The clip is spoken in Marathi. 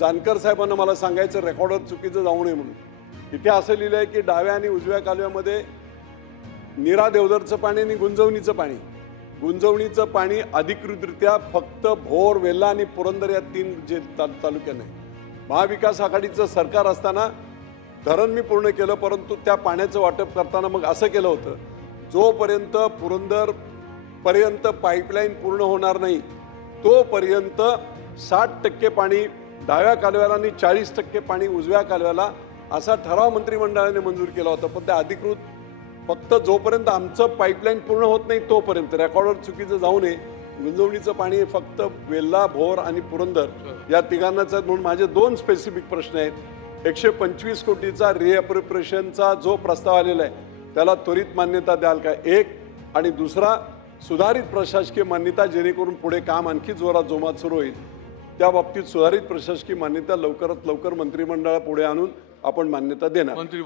जानकर साहेबांना मला सांगायचं रेकॉर्डवर चुकीचं जाऊ नये म्हणून। इथे असं लिहिलं आहे की डाव्या आणि उजव्या कालव्यामध्ये नीरा देवधरचं पाणी आणि गुंजवणीचं पाणी अधिकृतरित्या फक्त भोर, वेल्हा आणि पुरंदर या 3 जे तालुक्यांना आहे। महाविकास आघाडीचं सरकार असताना धरण मी पूर्ण केलं, परंतु त्या पाण्याचं वाटप करताना मग असं केलं होतं, जोपर्यंत पुरंदर पर्यंत पाईपलाईन पूर्ण होणार नाही तोपर्यंत 60% पाणी डाव्या कालव्याला आणि 40% पाणी उजव्या कालव्याला, असा ठराव मंत्रिमंडळाने मंजूर केला होता। पण त्या अधिकृत फक्त जोपर्यंत आमचं पाईपलाईन पूर्ण होत नाही तोपर्यंत, रेकॉर्डवर चुकीचं जाऊ नये, गुंजवणीचं पाणी फक्त वेल्हा, भोर आणि पुरंदर या तिघांनाच आहे। म्हणून माझे 2 स्पेसिफिक प्रश्न आहेत। 125 कोटीचा रिअप्रोप्रिएशनचा जो प्रस्ताव आलेला आहे त्याला त्वरित मान्यता द्याल का, एक, आणि दुसरा सुधारित प्रशासकीय मान्यता, जेणेकरून पुढे काम आणखी जोमात सुरू होईल, त्या बाबतीत सुधारित प्रशासकीय मान्यता लवकरात लवकर मंत्रिमंडळापुढे आणून आपण मान्यता देणार।